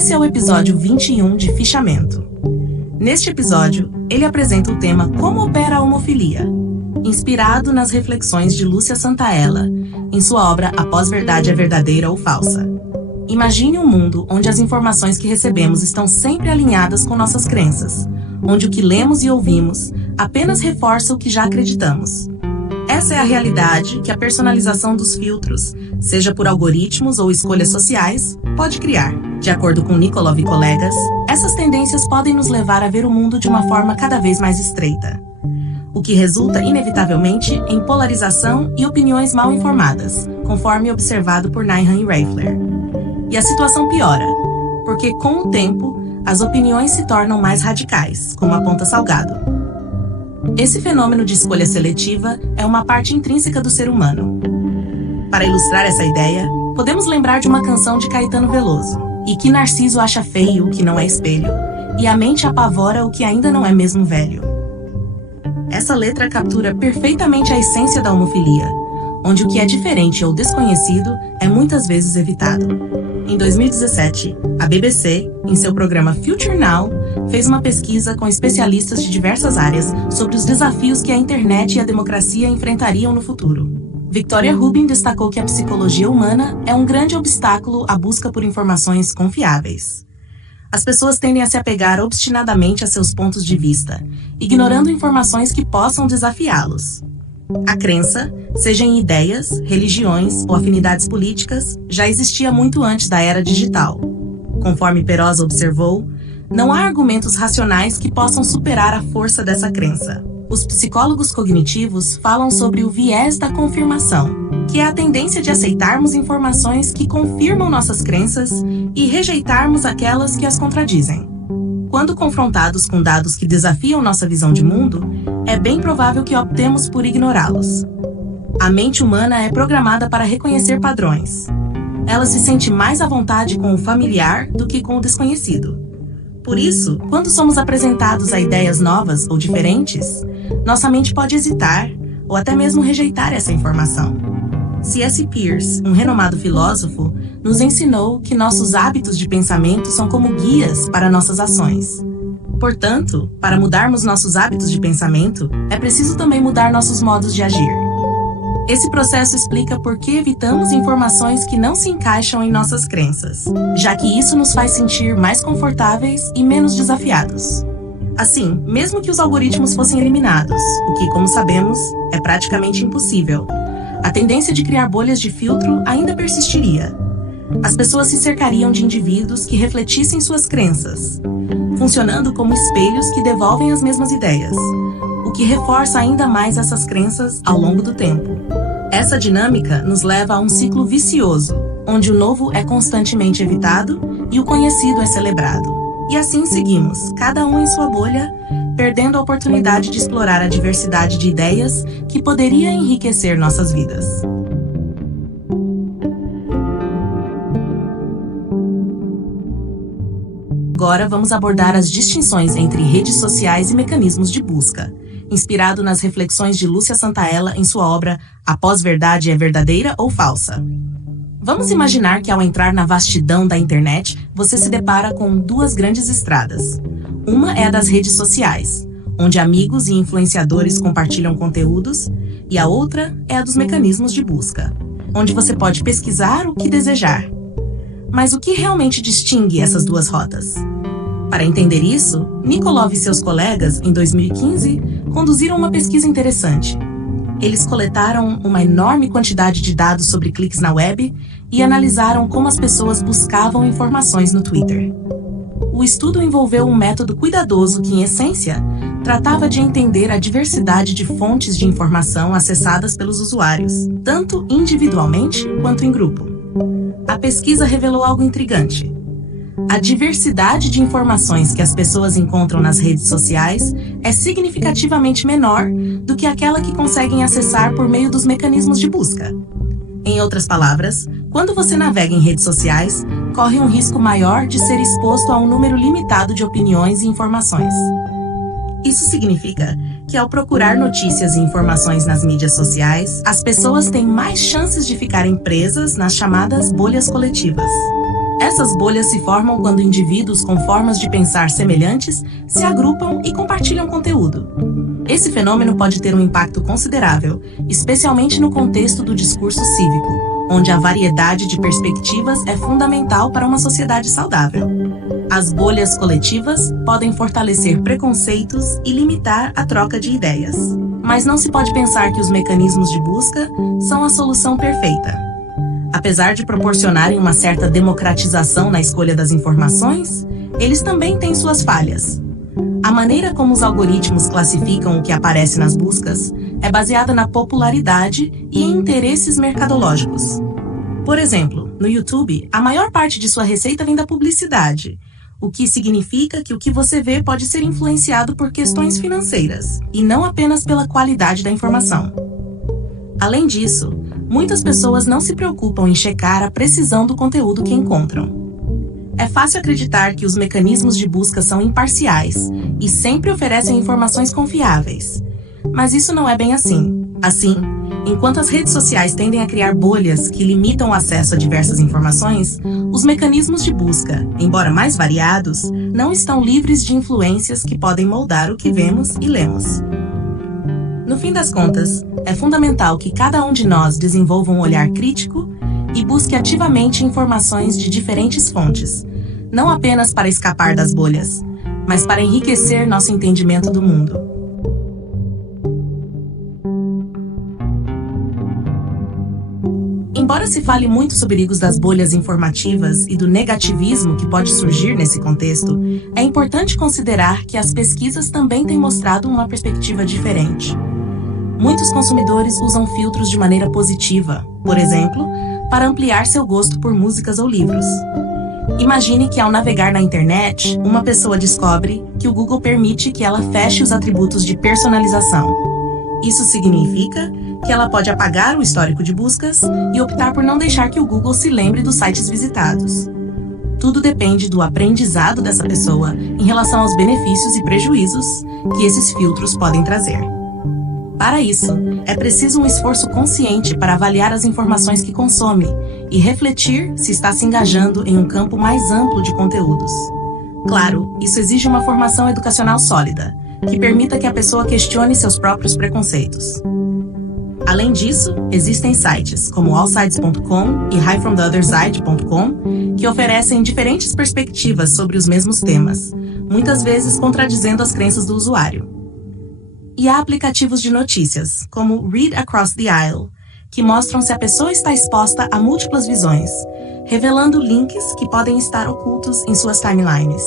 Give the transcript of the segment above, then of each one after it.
Esse é o episódio 21 de Fichamento. Neste episódio, ele apresenta o tema Como opera a homofilia, inspirado nas reflexões de Lúcia Santaella, em sua obra A Pós-Verdade é Verdadeira ou Falsa. Imagine um mundo onde as informações que recebemos estão sempre alinhadas com nossas crenças, onde o que lemos e ouvimos apenas reforça o que já acreditamos. Essa é a realidade que a personalização dos filtros, seja por algoritmos ou escolhas sociais, pode criar. De acordo com Nikolov e colegas, essas tendências podem nos levar a ver o mundo de uma forma cada vez mais estreita, o que resulta, inevitavelmente, em polarização e opiniões mal informadas, conforme observado por Nyhan e Reifler. E a situação piora, porque, com o tempo, as opiniões se tornam mais radicais, como aponta Salgado. Esse fenômeno de escolha seletiva é uma parte intrínseca do ser humano. Para ilustrar essa ideia, podemos lembrar de uma canção de Caetano Veloso, e que Narciso acha feio o que não é espelho, e a mente apavora o que ainda não é mesmo velho. Essa letra captura perfeitamente a essência da homofilia, onde o que é diferente ou desconhecido é muitas vezes evitado. Em 2017, a BBC, em seu programa Future Now, fez uma pesquisa com especialistas de diversas áreas sobre os desafios que a internet e a democracia enfrentariam no futuro. Victoria Rubin destacou que a psicologia humana é um grande obstáculo à busca por informações confiáveis. As pessoas tendem a se apegar obstinadamente a seus pontos de vista, ignorando informações que possam desafiá-los. A crença, seja em ideias, religiões ou afinidades políticas, já existia muito antes da era digital. Conforme Perosa observou, não há argumentos racionais que possam superar a força dessa crença. Os psicólogos cognitivos falam sobre o viés da confirmação, que é a tendência de aceitarmos informações que confirmam nossas crenças e rejeitarmos aquelas que as contradizem. Quando confrontados com dados que desafiam nossa visão de mundo, é bem provável que optemos por ignorá-los. A mente humana é programada para reconhecer padrões. Ela se sente mais à vontade com o familiar do que com o desconhecido. Por isso, quando somos apresentados a ideias novas ou diferentes, nossa mente pode hesitar ou até mesmo rejeitar essa informação. C.S. Peirce, um renomado filósofo, nos ensinou que nossos hábitos de pensamento são como guias para nossas ações. Portanto, para mudarmos nossos hábitos de pensamento, é preciso também mudar nossos modos de agir. Esse processo explica por que evitamos informações que não se encaixam em nossas crenças, já que isso nos faz sentir mais confortáveis e menos desafiados. Assim, mesmo que os algoritmos fossem eliminados, o que, como sabemos, é praticamente impossível, a tendência de criar bolhas de filtro ainda persistiria. As pessoas se cercariam de indivíduos que refletissem suas crenças, funcionando como espelhos que devolvem as mesmas ideias, o que reforça ainda mais essas crenças ao longo do tempo. Essa dinâmica nos leva a um ciclo vicioso, onde o novo é constantemente evitado e o conhecido é celebrado. E assim seguimos, cada um em sua bolha, perdendo a oportunidade de explorar a diversidade de ideias que poderia enriquecer nossas vidas. Agora vamos abordar as distinções entre redes sociais e mecanismos de busca, inspirado nas reflexões de Lúcia Santaella em sua obra A Pós-Verdade é Verdadeira ou Falsa. Vamos imaginar que ao entrar na vastidão da internet, você se depara com duas grandes estradas. Uma é a das redes sociais, onde amigos e influenciadores compartilham conteúdos, e a outra é a dos mecanismos de busca, onde você pode pesquisar o que desejar. Mas o que realmente distingue essas duas rotas? Para entender isso, Nikolov e seus colegas, em 2015, conduziram uma pesquisa interessante. Eles coletaram uma enorme quantidade de dados sobre cliques na web e analisaram como as pessoas buscavam informações no Twitter. O estudo envolveu um método cuidadoso que, em essência, tratava de entender a diversidade de fontes de informação acessadas pelos usuários, tanto individualmente quanto em grupo. A pesquisa revelou algo intrigante. A diversidade de informações que as pessoas encontram nas redes sociais é significativamente menor do que aquela que conseguem acessar por meio dos mecanismos de busca. Em outras palavras, quando você navega em redes sociais, corre um risco maior de ser exposto a um número limitado de opiniões e informações. Isso significa que, ao procurar notícias e informações nas mídias sociais, as pessoas têm mais chances de ficarem presas nas chamadas bolhas coletivas. Essas bolhas se formam quando indivíduos com formas de pensar semelhantes se agrupam e compartilham conteúdo. Esse fenômeno pode ter um impacto considerável, especialmente no contexto do discurso cívico, onde a variedade de perspectivas é fundamental para uma sociedade saudável. As bolhas coletivas podem fortalecer preconceitos e limitar a troca de ideias. Mas não se pode pensar que os mecanismos de busca são a solução perfeita. Apesar de proporcionarem uma certa democratização na escolha das informações, eles também têm suas falhas. A maneira como os algoritmos classificam o que aparece nas buscas é baseada na popularidade e em interesses mercadológicos. Por exemplo, no YouTube, a maior parte de sua receita vem da publicidade, o que significa que o que você vê pode ser influenciado por questões financeiras, e não apenas pela qualidade da informação. Além disso, muitas pessoas não se preocupam em checar a precisão do conteúdo que encontram. É fácil acreditar que os mecanismos de busca são imparciais e sempre oferecem informações confiáveis. Mas isso não é bem assim. Assim, enquanto as redes sociais tendem a criar bolhas que limitam o acesso a diversas informações, os mecanismos de busca, embora mais variados, não estão livres de influências que podem moldar o que vemos e lemos. No fim das contas, é fundamental que cada um de nós desenvolva um olhar crítico e busque ativamente informações de diferentes fontes, não apenas para escapar das bolhas, mas para enriquecer nosso entendimento do mundo. Embora se fale muito sobre perigos das bolhas informativas e do negativismo que pode surgir nesse contexto, é importante considerar que as pesquisas também têm mostrado uma perspectiva diferente. Muitos consumidores usam filtros de maneira positiva, por exemplo, para ampliar seu gosto por músicas ou livros. Imagine que ao navegar na internet, uma pessoa descobre que o Google permite que ela feche os atributos de personalização. Isso significa que ela pode apagar o histórico de buscas e optar por não deixar que o Google se lembre dos sites visitados. Tudo depende do aprendizado dessa pessoa em relação aos benefícios e prejuízos que esses filtros podem trazer. Para isso, é preciso um esforço consciente para avaliar as informações que consome e refletir se está se engajando em um campo mais amplo de conteúdos. Claro, isso exige uma formação educacional sólida, que permita que a pessoa questione seus próprios preconceitos. Além disso, existem sites como allsides.com e highfromtheotherside.com que oferecem diferentes perspectivas sobre os mesmos temas, muitas vezes contradizendo as crenças do usuário. E há aplicativos de notícias, como Read Across the Aisle, que mostram se a pessoa está exposta a múltiplas visões, revelando links que podem estar ocultos em suas timelines.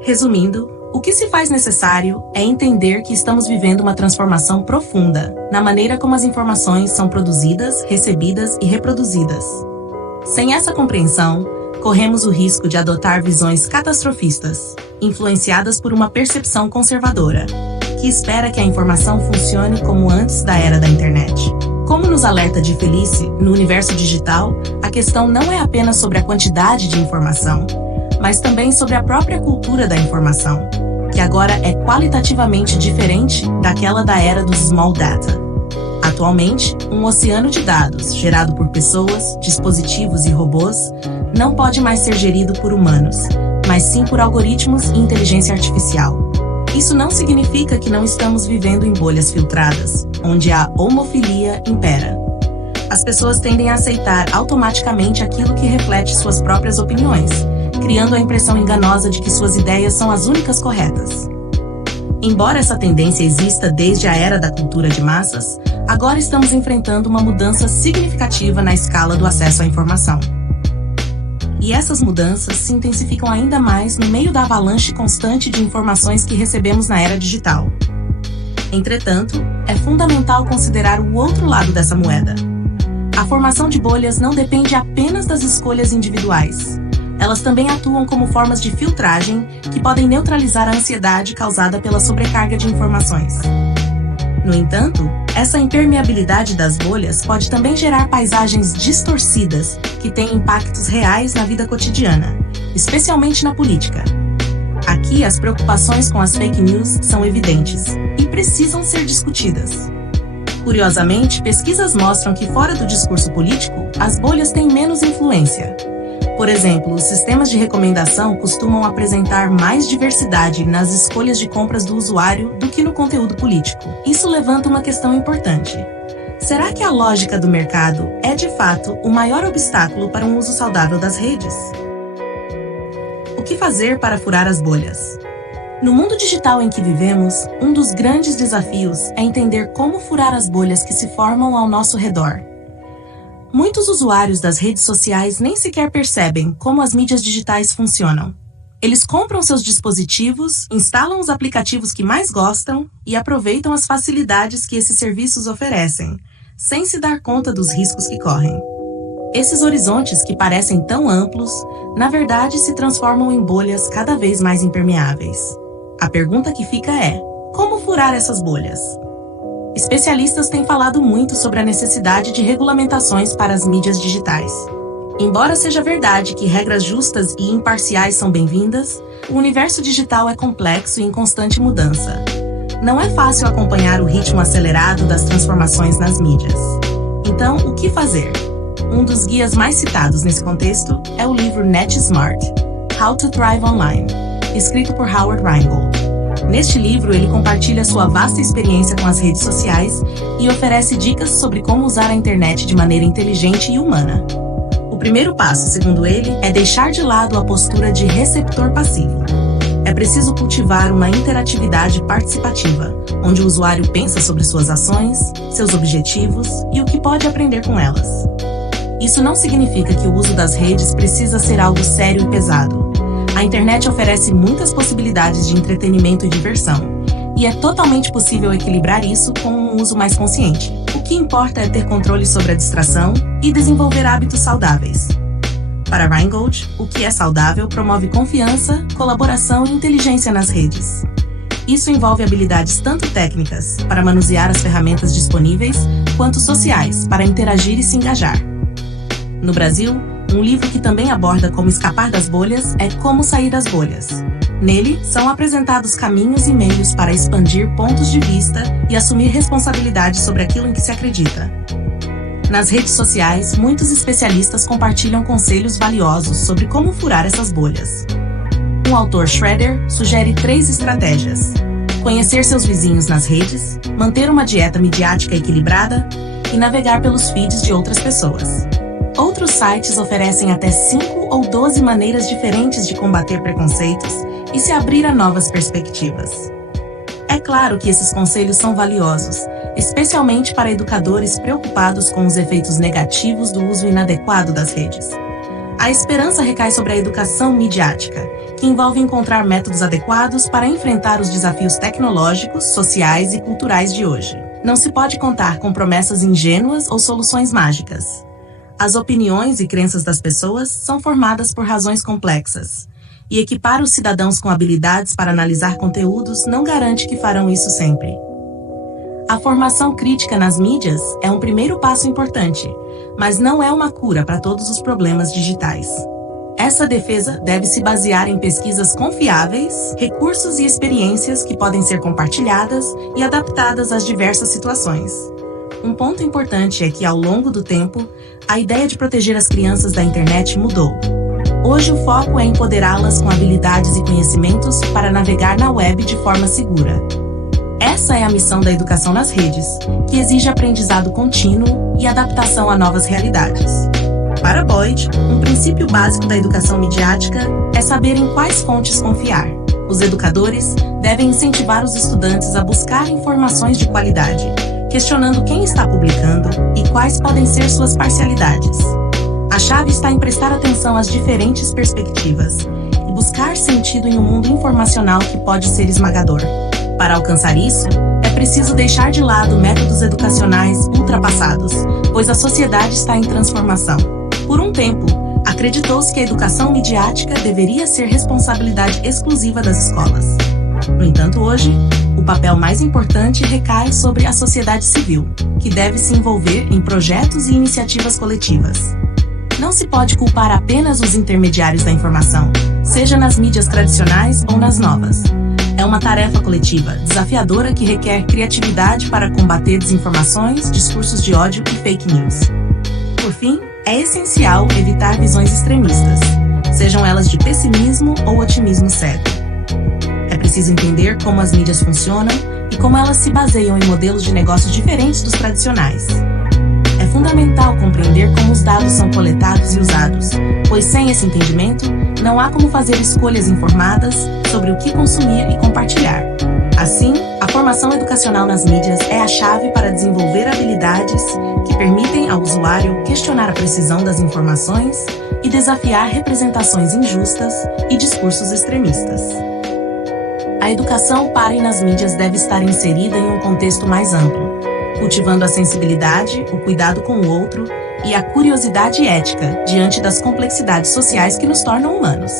Resumindo, o que se faz necessário é entender que estamos vivendo uma transformação profunda na maneira como as informações são produzidas, recebidas e reproduzidas. Sem essa compreensão, corremos o risco de adotar visões catastrofistas, influenciadas por uma percepção conservadora, que espera que a informação funcione como antes da era da internet. Como nos alerta de Felice, no universo digital, a questão não é apenas sobre a quantidade de informação, mas também sobre a própria cultura da informação, que agora é qualitativamente diferente daquela da era dos small data. Atualmente, um oceano de dados, gerado por pessoas, dispositivos e robôs, não pode mais ser gerido por humanos, mas sim por algoritmos e inteligência artificial. Isso não significa que não estamos vivendo em bolhas filtradas, onde a homofilia impera. As pessoas tendem a aceitar automaticamente aquilo que reflete suas próprias opiniões, criando a impressão enganosa de que suas ideias são as únicas corretas. Embora essa tendência exista desde a era da cultura de massas, agora estamos enfrentando uma mudança significativa na escala do acesso à informação. E essas mudanças se intensificam ainda mais no meio da avalanche constante de informações que recebemos na era digital. Entretanto, é fundamental considerar o outro lado dessa moeda. A formação de bolhas não depende apenas das escolhas individuais. Elas também atuam como formas de filtragem que podem neutralizar a ansiedade causada pela sobrecarga de informações. No entanto, essa impermeabilidade das bolhas pode também gerar paisagens distorcidas que têm impactos reais na vida cotidiana, especialmente na política. Aqui, as preocupações com as fake news são evidentes e precisam ser discutidas. Curiosamente, pesquisas mostram que fora do discurso político, as bolhas têm menos influência. Por exemplo, os sistemas de recomendação costumam apresentar mais diversidade nas escolhas de compras do usuário do que no conteúdo político. Isso levanta uma questão importante. Será que a lógica do mercado é, de fato, o maior obstáculo para um uso saudável das redes? O que fazer para furar as bolhas? No mundo digital em que vivemos, um dos grandes desafios é entender como furar as bolhas que se formam ao nosso redor. Muitos usuários das redes sociais nem sequer percebem como as mídias digitais funcionam. Eles compram seus dispositivos, instalam os aplicativos que mais gostam e aproveitam as facilidades que esses serviços oferecem, sem se dar conta dos riscos que correm. Esses horizontes que parecem tão amplos, na verdade se transformam em bolhas cada vez mais impermeáveis. A pergunta que fica é: como furar essas bolhas? Especialistas têm falado muito sobre a necessidade de regulamentações para as mídias digitais. Embora seja verdade que regras justas e imparciais são bem-vindas, o universo digital é complexo e em constante mudança. Não é fácil acompanhar o ritmo acelerado das transformações nas mídias. Então, o que fazer? Um dos guias mais citados nesse contexto é o livro Net Smart: How to Thrive Online, escrito por Howard Rheingold. Neste livro, ele compartilha sua vasta experiência com as redes sociais e oferece dicas sobre como usar a internet de maneira inteligente e humana. O primeiro passo, segundo ele, é deixar de lado a postura de receptor passivo. É preciso cultivar uma interatividade participativa, onde o usuário pensa sobre suas ações, seus objetivos e o que pode aprender com elas. Isso não significa que o uso das redes precisa ser algo sério e pesado. A internet oferece muitas possibilidades de entretenimento e diversão, e é totalmente possível equilibrar isso com um uso mais consciente. O que importa é ter controle sobre a distração e desenvolver hábitos saudáveis. Para Rheingold, o que é saudável promove confiança, colaboração e inteligência nas redes. Isso envolve habilidades tanto técnicas, para manusear as ferramentas disponíveis, quanto sociais, para interagir e se engajar. No Brasil, um livro que também aborda como escapar das bolhas é Como Sair das Bolhas. Nele, são apresentados caminhos e meios para expandir pontos de vista e assumir responsabilidade sobre aquilo em que se acredita. Nas redes sociais, muitos especialistas compartilham conselhos valiosos sobre como furar essas bolhas. O autor Schroeder sugere 3 estratégias: conhecer seus vizinhos nas redes, manter uma dieta midiática equilibrada e navegar pelos feeds de outras pessoas. Outros sites oferecem até 5 ou 12 maneiras diferentes de combater preconceitos e se abrir a novas perspectivas. É claro que esses conselhos são valiosos, especialmente para educadores preocupados com os efeitos negativos do uso inadequado das redes. A esperança recai sobre a educação midiática, que envolve encontrar métodos adequados para enfrentar os desafios tecnológicos, sociais e culturais de hoje. Não se pode contar com promessas ingênuas ou soluções mágicas. As opiniões e crenças das pessoas são formadas por razões complexas, e equipar os cidadãos com habilidades para analisar conteúdos não garante que farão isso sempre. A formação crítica nas mídias é um primeiro passo importante, mas não é uma cura para todos os problemas digitais. Essa defesa deve se basear em pesquisas confiáveis, recursos e experiências que podem ser compartilhadas e adaptadas às diversas situações. Um ponto importante é que, ao longo do tempo, a ideia de proteger as crianças da internet mudou. Hoje o foco é empoderá-las com habilidades e conhecimentos para navegar na web de forma segura. Essa é a missão da educação nas redes, que exige aprendizado contínuo e adaptação a novas realidades. Para Boyd, um princípio básico da educação midiática é saber em quais fontes confiar. Os educadores devem incentivar os estudantes a buscar informações de qualidade, questionando quem está publicando e quais podem ser suas parcialidades. A chave está em prestar atenção às diferentes perspectivas e buscar sentido em um mundo informacional que pode ser esmagador. Para alcançar isso, é preciso deixar de lado métodos educacionais ultrapassados, pois a sociedade está em transformação. Por um tempo, acreditou-se que a educação midiática deveria ser responsabilidade exclusiva das escolas. No entanto, hoje, o papel mais importante recai sobre a sociedade civil, que deve se envolver em projetos e iniciativas coletivas. Não se pode culpar apenas os intermediários da informação, seja nas mídias tradicionais ou nas novas. É uma tarefa coletiva, desafiadora que requer criatividade para combater desinformações, discursos de ódio e fake news. Por fim, É essencial evitar visões extremistas, sejam elas de pessimismo ou otimismo cego. É preciso entender como as mídias funcionam e como elas se baseiam em modelos de negócios diferentes dos tradicionais. É fundamental compreender como os dados são coletados e usados, pois sem esse entendimento, não há como fazer escolhas informadas sobre o que consumir e compartilhar. Assim, a formação educacional nas mídias é a chave para desenvolver habilidades que permitem ao usuário questionar a precisão das informações e desafiar representações injustas e discursos extremistas. A educação para e nas mídias deve estar inserida em um contexto mais amplo, cultivando a sensibilidade, o cuidado com o outro e a curiosidade ética diante das complexidades sociais que nos tornam humanos.